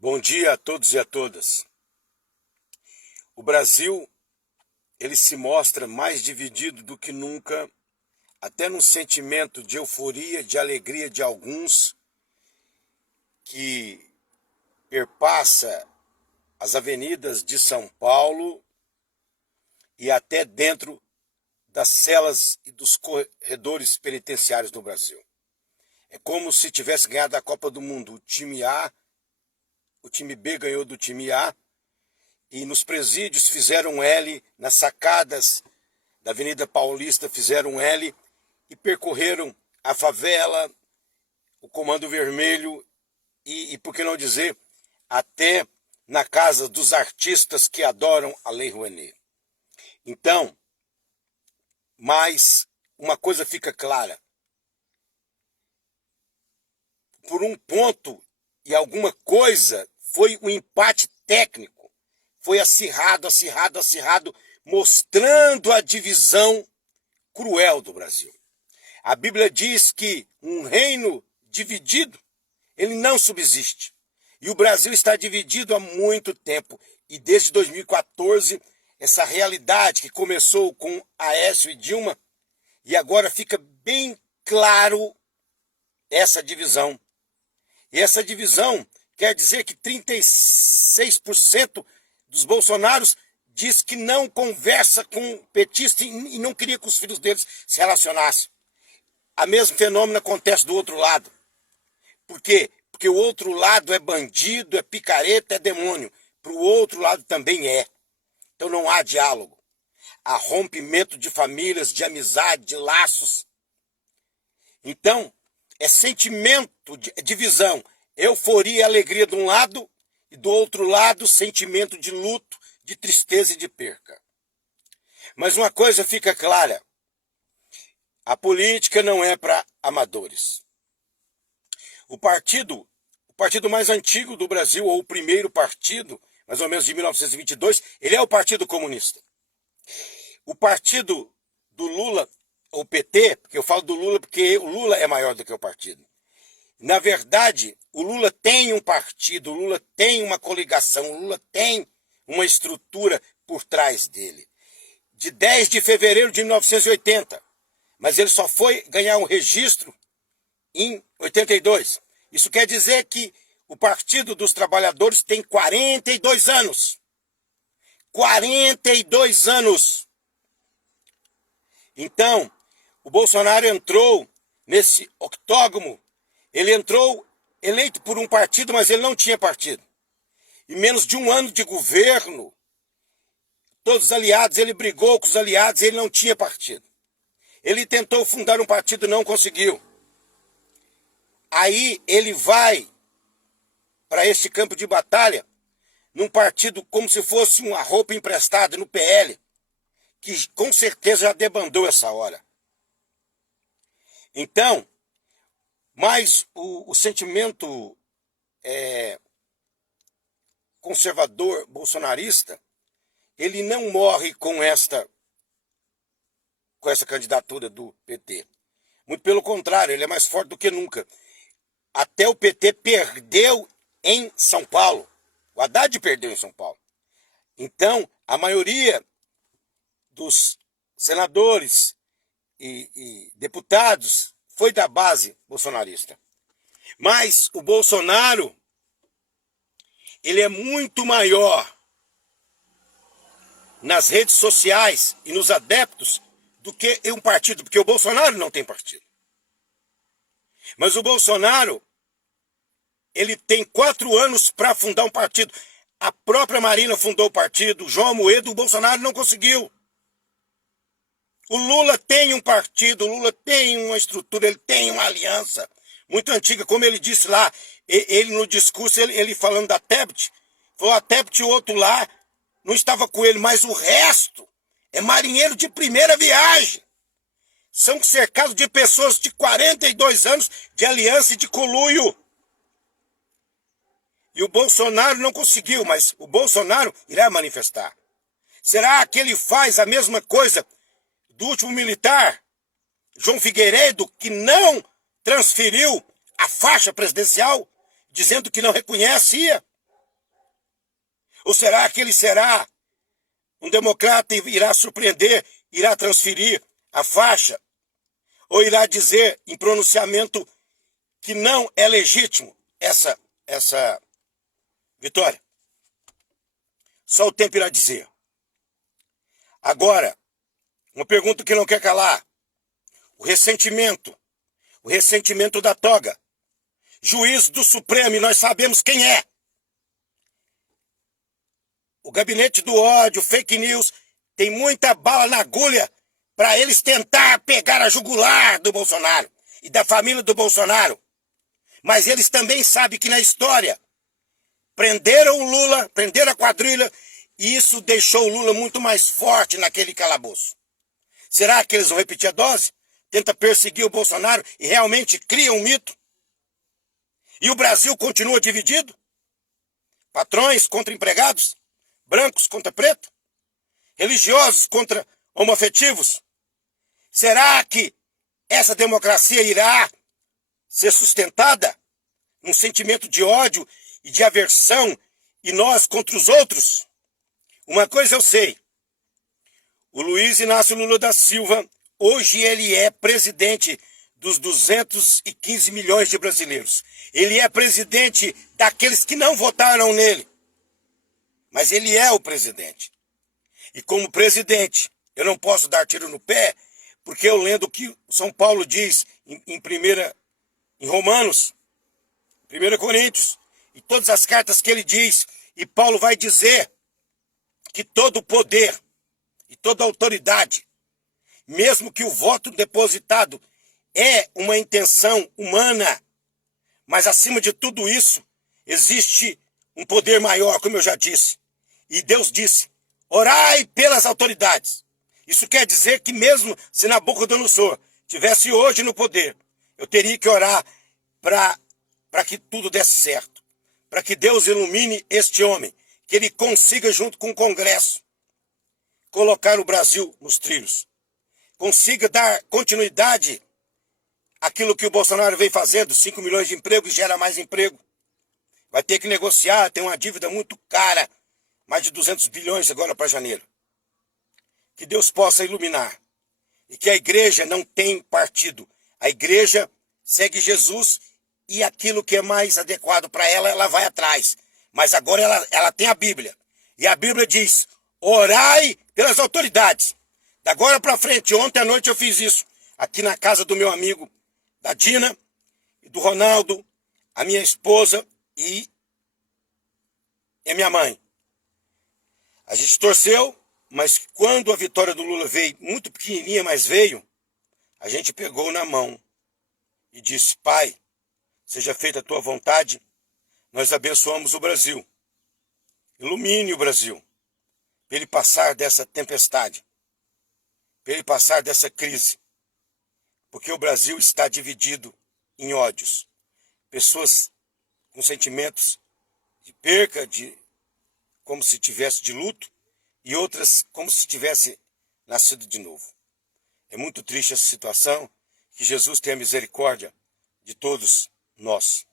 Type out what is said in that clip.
Bom dia a todos e a todas. O Brasil, ele se mostra mais dividido do que nunca, até no sentimento de euforia, de alegria de alguns que perpassa as avenidas de São Paulo e até dentro das celas e dos corredores penitenciários do Brasil. É como se tivesse ganhado a Copa do Mundo. O time A, o time B ganhou do time A, e nos presídios fizeram L, nas sacadas da Avenida Paulista fizeram L e percorreram a favela, o Comando Vermelho e por que não dizer, até na casa dos artistas que adoram a Lei Rouanet. Então, mas uma coisa fica clara. Por um ponto e alguma coisa foi um empate técnico. Foi acirrado, mostrando a divisão cruel do Brasil. A Bíblia diz que um reino dividido, ele não subsiste. E o Brasil está dividido há muito tempo. E desde 2014, essa realidade que começou com Aécio e Dilma, e agora fica bem claro essa divisão. E essa divisão quer dizer que 36% dos bolsonaros diz que não conversa com petista e não queria que os filhos deles se relacionassem. O mesmo fenômeno acontece do outro lado. Por quê? Porque o outro lado é bandido, é picareta, é demônio. Para o outro lado também é. Então não há diálogo. Há rompimento de famílias, de amizade, de laços. Então, é sentimento de divisão, euforia e alegria de um lado, e do outro lado, sentimento de luto, de tristeza e de perca. Mas uma coisa fica clara: a política não é para amadores. O partido mais antigo do Brasil, ou o primeiro partido, mais ou menos de 1922, ele é o Partido Comunista. O partido do Lula, o PT, porque eu falo do Lula porque o Lula é maior do que o partido. Na verdade, o Lula tem um partido, o Lula tem uma coligação, o Lula tem uma estrutura por trás dele. De 10 de fevereiro de 1980, mas ele só foi ganhar um registro em 82. Isso quer dizer que o Partido dos Trabalhadores tem 42 anos. 42 anos! Então, o Bolsonaro entrou nesse octógono. Ele entrou eleito por um partido, mas ele não tinha partido. Em menos de um ano de governo, todos os aliados, ele brigou com os aliados, ele não tinha partido. Ele tentou fundar um partido, não conseguiu. Aí ele vai para esse campo de batalha, num partido como se fosse uma roupa emprestada, no PL, que com certeza já debandou essa hora. Então, mas o sentimento conservador bolsonarista, ele não morre com essa candidatura do PT. Muito pelo contrário, ele é mais forte do que nunca. Até o PT perdeu em São Paulo. O Haddad perdeu em São Paulo. Então, a maioria dos senadores e deputados foi da base bolsonarista. Mas o Bolsonaro, ele é muito maior nas redes sociais e nos adeptos do que um partido, porque o Bolsonaro não tem partido. Mas o Bolsonaro, ele tem 4 anos para fundar um partido. A própria Marina fundou o partido, o João Amoedo, o Bolsonaro não conseguiu. O Lula tem um partido, o Lula tem uma estrutura, ele tem uma aliança muito antiga, como ele disse lá, ele no discurso, ele falando da Tebet, falou a Tebet e o outro lá não estava com ele, mas o resto é marinheiro de primeira viagem. São cercados de pessoas de 42 anos de aliança e de conluio. E o Bolsonaro não conseguiu, mas o Bolsonaro irá manifestar. Será que ele faz a mesma coisa do último militar, João Figueiredo, que não transferiu a faixa presidencial, dizendo que não reconhecia? Ou será que ele será um democrata e irá surpreender, irá transferir a faixa? Ou irá dizer em pronunciamento que não é legítimo essa vitória? Só o tempo irá dizer. Agora, uma pergunta que não quer calar. O ressentimento da toga. Juiz do Supremo, e nós sabemos quem é. O gabinete do ódio, fake news, tem muita bala na agulha para eles tentar pegar a jugular do Bolsonaro e da família do Bolsonaro. Mas eles também sabem que na história prenderam o Lula, prenderam a quadrilha, e isso deixou o Lula muito mais forte naquele calabouço. Será que eles vão repetir a dose? Tenta perseguir o Bolsonaro e realmente cria um mito? E o Brasil continua dividido? Patrões contra empregados? Brancos contra preto? Religiosos contra homoafetivos? Será que essa democracia irá ser sustentada num sentimento de ódio e de aversão e nós contra os outros? Uma coisa eu sei. O Luiz Inácio Lula da Silva, hoje ele é presidente dos 215 milhões de brasileiros. Ele é presidente daqueles que não votaram nele. Mas ele é o presidente. E como presidente, eu não posso dar tiro no pé, porque eu lendo o que São Paulo diz em Romanos, 1 Coríntios, e todas as cartas que ele diz, e Paulo vai dizer que todo poder e toda autoridade, mesmo que o voto depositado é uma intenção humana, mas acima de tudo isso, existe um poder maior, como eu já disse. E Deus disse, orai pelas autoridades. Isso quer dizer que mesmo se Nabucodonosor estivesse hoje no poder, eu teria que orar para que tudo desse certo. Para que Deus ilumine este homem, que ele consiga, junto com o Congresso, colocar o Brasil nos trilhos. Consiga dar continuidade àquilo que o Bolsonaro vem fazendo, 5 milhões de empregos, gera mais emprego. Vai ter que negociar, tem uma dívida muito cara, mais de 200 bilhões agora para janeiro. Que Deus possa iluminar. E que a igreja não tem partido. A igreja segue Jesus e aquilo que é mais adequado para ela, ela vai atrás. Mas agora ela tem a Bíblia. E a Bíblia diz, orai pelas autoridades. Da agora para frente, ontem à noite eu fiz isso. Aqui na casa do meu amigo, da Dina, e do Ronaldo, a minha esposa e a minha mãe. A gente torceu, mas quando a vitória do Lula veio, muito pequenininha, mas veio, a gente pegou na mão e disse, Pai, seja feita a tua vontade, nós abençoamos o Brasil. Ilumine o Brasil, para ele passar dessa tempestade, para ele passar dessa crise, porque o Brasil está dividido em ódios. Pessoas com sentimentos de perca, como se tivesse de luto, e outras como se tivesse nascido de novo. É muito triste essa situação, que Jesus tenha misericórdia de todos nós.